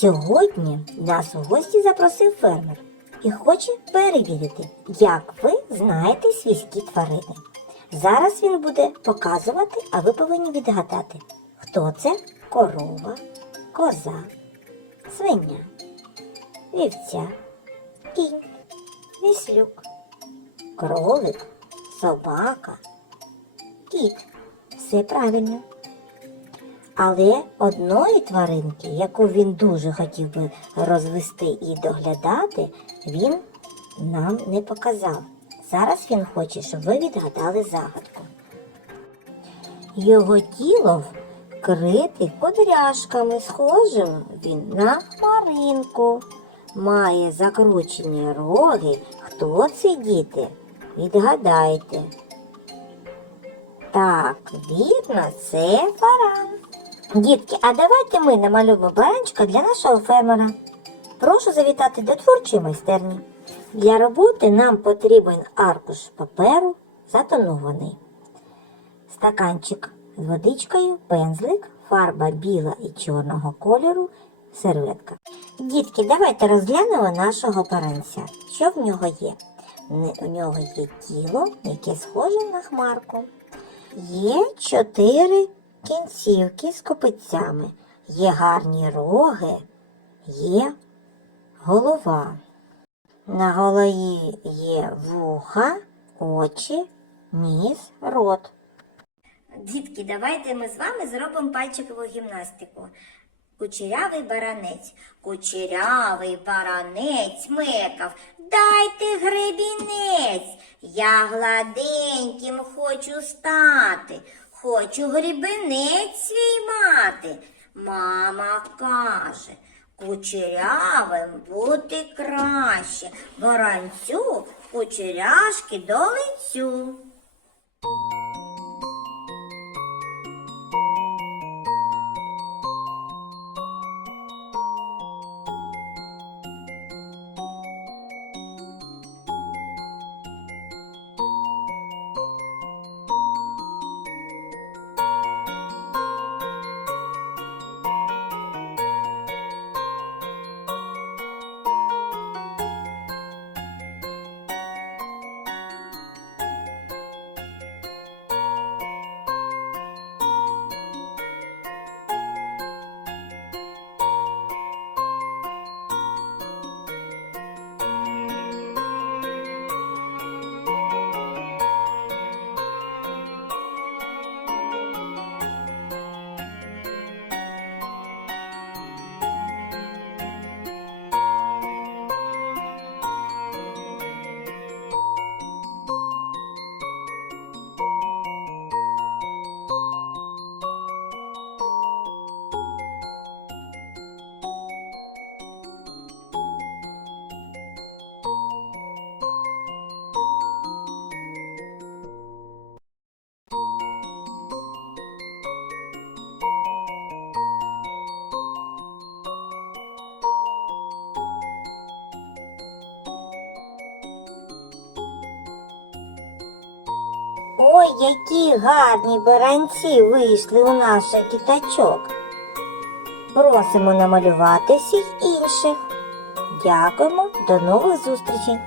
Сьогодні нас у гості запросив фермер і хоче перевірити, як ви знаєте свійські тварини. Зараз він буде показувати, а ви повинні відгадати, хто це корова, коза, свиня, вівця, кінь, віслюк, кролик, собака, кіт. Все правильно. Але одної тваринки, яку він дуже хотів би розвести і доглядати, він нам не показав. Зараз він хоче, щоб ви відгадали загадку. Його тіло вкрите кудряшками, схожим він на хмаринку. Має закручені роги. Хто це діти? Відгадайте. Так, вірно, це баран. Дітки, а давайте ми намалюємо баранчика для нашого фермера. Прошу завітати до творчої майстерні. Для роботи нам потрібен аркуш паперу затонований, стаканчик з водичкою, пензлик, фарба біла і чорного кольору, серветка. Дітки, давайте розглянемо нашого баранця. Що в нього є? У нього є тіло, яке схоже на хмарку. Є чотири кінцівки з копицями, є гарні роги, є голова. На голові є вуха, очі, ніс, рот. Дітки, давайте ми з вами зробимо пальчикову гімнастику. Кучерявий баранець, кучерявий баранець мекав, дайте гребінець, я гладеньким хочу стати, хочу грібенець свій мати. Мама каже, кучерявим бути краще, баранцю кучеряшки до лицю. Ой, які гарні баранці вийшли у наших кітачок. Просимо намалювати всіх інших. Дякуємо, до нових зустрічей!